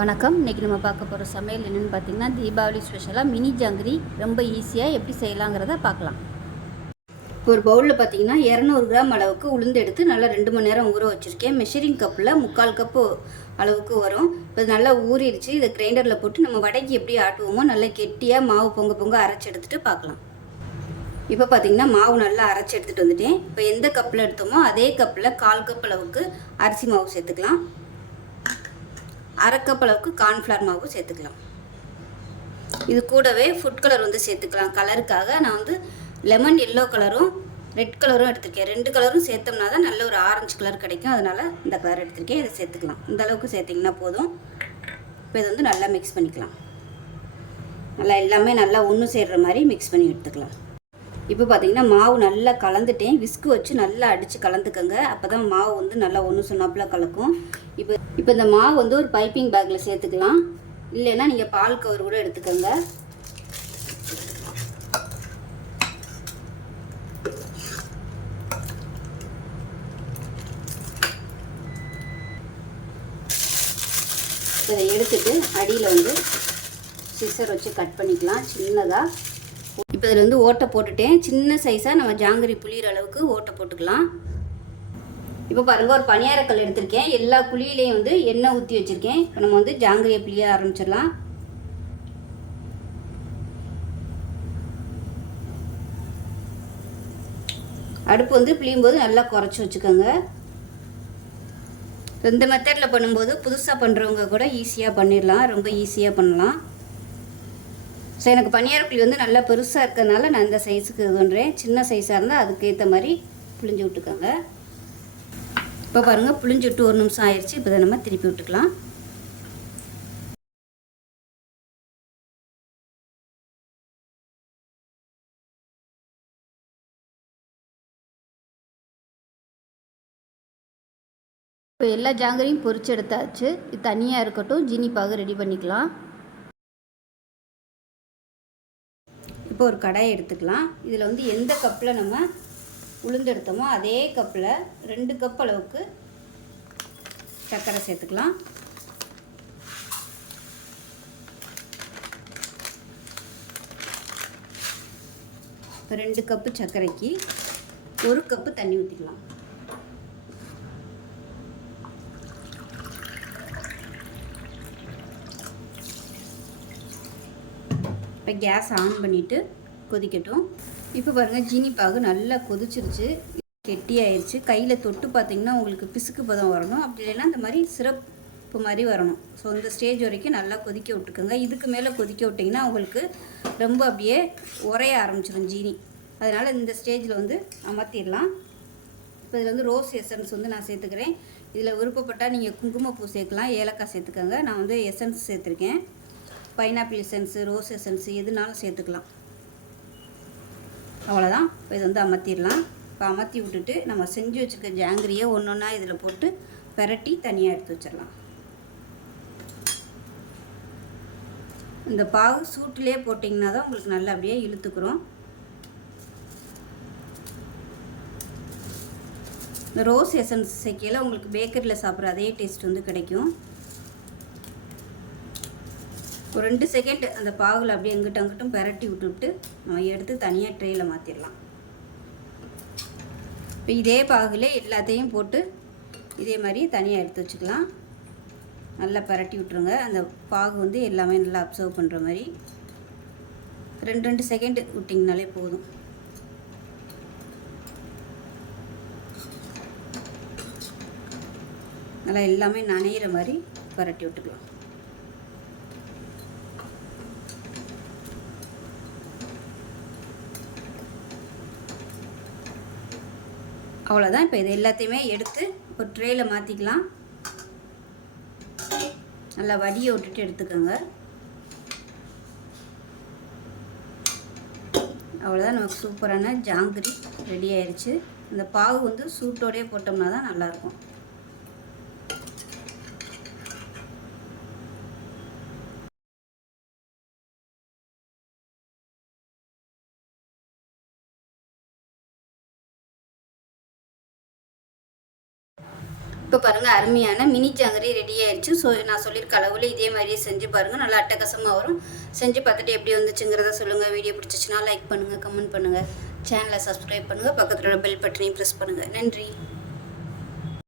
வணக்கம். இன்றைக்கி நம்ம பார்க்க போகிற சமையல் என்னென்னு பார்த்திங்கன்னா, தீபாவளி ஸ்பெஷலாக மினி ஜாங்கிரி ரொம்ப ஈஸியாக எப்படி செய்யலாங்கிறத பார்க்கலாம். ஒரு பவுலில் பார்த்திங்கன்னா 200 கிராம் அளவுக்கு உளுந்து எடுத்து நல்லா 2 மணி நேரம் ஊற வச்சுருக்கேன். மெஷரிங் கப்பில் 3/4 கப்பு அளவுக்கு வரும். இப்போ இது நல்லா ஊறிடுச்சு. இதை கிரைண்டரில் போட்டு நம்ம வடைக்கு எப்படி ஆட்டுவோமோ நல்லா கெட்டியாக மாவு பொங்க அரைச்சி எடுத்துகிட்டு பார்க்கலாம். இப்போ பார்த்திங்கன்னா மாவு நல்லா அரைச்சி எடுத்துகிட்டு வந்துட்டேன். இப்போ எந்த கப்பில் எடுத்தோமோ அதே கப்பில் 1/4 கப் அளவுக்கு அரிசி மாவு சேர்த்துக்கலாம். 1/2 கப் அளவுக்கு கார்ன்ஃப்ளவர் மாவு சேர்த்துக்கலாம். இது கூடவே ஃபுட் கலர் சேர்த்துக்கலாம். கலருக்காக நான் லெமன் எல்லோ கலரும் ரெட் கலரும் எடுத்துருக்கேன். 2 கலரும் சேர்த்தோம்னா தான் நல்ல ஒரு ஆரஞ்சு கலர் கிடைக்கும். அதனால் இந்த கலர் எடுத்துருக்கேன். இதை சேர்த்துக்கலாம். இந்த அளவுக்கு சேர்த்திங்கன்னா போதும். இப்போ இதை நல்லா மிக்ஸ் பண்ணிக்கலாம். நல்லா எல்லாமே நல்லா ஒன்று சேர்கிற மாதிரி மிக்ஸ் பண்ணி எடுத்துக்கலாம். இப்போ பார்த்திங்கன்னா மாவு நல்லா கலந்துட்டேன். விஸ்கு வச்சு நல்லா அடித்து கலந்துக்கங்க. அப்போ தான் மாவு நல்லா ஒன்று சொன்னாப்பில் கலக்கும். இப்போ இந்த மாவு ஒரு பைப்பிங் பேக்கில் சேர்த்துக்கலாம். இல்லைன்னா நீங்கள் பால் கவர் கூட எடுத்துக்கோங்க. இதை எடுத்துட்டு அடியில் சிசர் வச்சு கட் பண்ணிக்கலாம் சின்னதாக. இப்போ இதில் ஓட்டை போட்டுட்டேன். சின்ன சைஸாக நம்ம ஜாங்கிரி புளிகிற அளவுக்கு ஓட்டை போட்டுக்கலாம். இப்போ பாருங்கள், ஒரு பணியாரக்கல் எடுத்திருக்கேன். எல்லா குழியிலையும் எண்ணெய் ஊற்றி வச்சுருக்கேன். இப்போ நம்ம ஜாங்கிரியை புளிய ஆரம்பிச்சிடலாம். அடுப்பு புளியும் போது நல்லா குறைச்சி வச்சுக்கோங்க. இந்த மெத்தடில் பண்ணும்போது புதுசாக பண்ணுறவங்க கூட ஈஸியாக பண்ணிடலாம். ரொம்ப ஈஸியாக பண்ணலாம். ஸோ எனக்கு பனியாரப்புளி நல்லா பெருசாக இருக்கிறதுனால நான் இந்த சைஸுக்கு இது பண்ணுறேன். சின்ன சைஸாக இருந்தால் அதுக்கேற்ற மாதிரி புளிஞ்சு விட்டுக்கோங்க. இப்போ பாருங்கள், புளிஞ்சு விட்டு 1 நிமிஷம் ஆயிடுச்சு. இப்போ இதை நம்ம திருப்பி விட்டுக்கலாம். இப்போ எல்லா ஜாங்கிரியும் பொரிச்சு எடுத்தாச்சு. இது தனியாக இருக்கட்டும். ஜீனி பாகு ரெடி பண்ணிக்கலாம். இப்போ ஒரு கடாயை எடுத்துக்கலாம். இதில் எந்த கப்பில் நம்ம உளுந்து எடுத்தோமோ அதே கப்பில் 2 கப் அளவுக்கு சர்க்கரை சேர்த்துக்கலாம். இப்போ 2 கப்பு சர்க்கரைக்கு 1 கப்பு தண்ணி ஊற்றிக்கலாம். இப்போ கேஸ் ஆன் பண்ணிவிட்டு கொதிக்கட்டும். இப்போ பாருங்கள், ஜீனி பாகு நல்லா கொதிச்சிருச்சு, கெட்டியாயிருச்சு. கையில் தொட்டு பார்த்திங்கன்னா உங்களுக்கு பிசுக்கு பதம் வரணும். அப்படி இல்லைன்னா இந்த மாதிரி சிரப்பு மாதிரி வரணும். ஸோ இந்த ஸ்டேஜ் வரைக்கும் நல்லா கொதிக்க விட்டுக்கோங்க. இதுக்கு மேலே கொதிக்க விட்டிங்கன்னா உங்களுக்கு ரொம்ப அப்படியே உரைய ஆரம்பிச்சிடும் ஜீனி. அதனால் இந்த ஸ்டேஜில் அமர்த்திடலாம். இப்போ இதில் ரோஸ் எசன்ஸ் நான் சேர்த்துக்கிறேன். இதில் விருப்பப்பட்டால் நீங்கள் குங்குமப்பூ சேர்க்கலாம், ஏலக்காய் சேர்த்துக்கோங்க. நான் எசன்ஸ் சேர்த்துருக்கேன். பைனாப்பிள் எசன்ஸு, ரோஸ் எசன்ஸு எதுனாலும் சேர்த்துக்கலாம். அவ்வளோதான். இப்போ இதை அமர்த்திடலாம். இப்போ அமர்த்தி விட்டுட்டு நம்ம செஞ்சு வச்சுருக்க ஜாங்கிரியை ஒன்றா இதில் போட்டு பெரட்டி தனியாக எடுத்து வச்சிடலாம். இந்த பாகு சூட்டிலே போட்டிங்கன்னா தான் உங்களுக்கு நல்லா அப்படியே இழுத்துக்கிறோம். இந்த ரோஸ் எசன்ஸ் சேர்க்கையில் உங்களுக்கு பேக்கரியில் சாப்பிட்ற அதே டேஸ்ட் கிடைக்கும். ஒரு 2 செகண்ட் அந்த பாகுல அப்படியே எங்கிட்ட அங்கிட்டும் பெரட்டி விட்டுவிட்டு நம்ம எடுத்து தனியாக ட்ரேயில் மாற்றிடலாம். இப்போ இதே பாகுல எல்லாத்தையும் போட்டு இதே மாதிரி தனியாக எடுத்து வச்சுக்கலாம். நல்லா பெரட்டி விட்டுருங்க. அந்த பாகு எல்லாமே நல்லா அப்சர்வ் பண்ணுற மாதிரி 2 செகண்ட் விட்டிங்கனாலே போதும். நல்லா எல்லாமே நனையிற மாதிரி பெரட்டி விட்டுக்கலாம். அவ்வளோதான். இப்போ இது எல்லாத்தையுமே எடுத்து ஒரு ட்ரேயில் மாற்றிக்கலாம். நல்லா வடியை விட்டுட்டு எடுத்துக்கோங்க. அவ்வளோதான், நமக்கு சூப்பரான ஜாங்கிரி ரெடி ஆயிடுச்சு. இந்த பாகு சூட்டோடையே போட்டோம்னா தான் நல்லாயிருக்கும். இப்போ பாருங்கள் அருமையான மினி ஜாங்கிரி ரெடி ஆயிடுச்சு. ஸோ நான் சொல்லியிருக்க அளவில் இதே மாதிரியே செஞ்சு பாருங்கள். நல்லா அட்டகாசமாக வரும். செஞ்சு பார்த்துட்டு எப்படி வந்துச்சுங்கிறத சொல்லுங்கள். வீடியோ பிடிச்சிச்சுன்னா லைக் பண்ணுங்கள், கமெண்ட் பண்ணுங்கள், சேனலை சப்ஸ்கிரைப் பண்ணுங்கள், பக்கத்தில் உள்ள பெல் பட்டனையும் ப்ரெஸ் பண்ணுங்கள். நன்றி.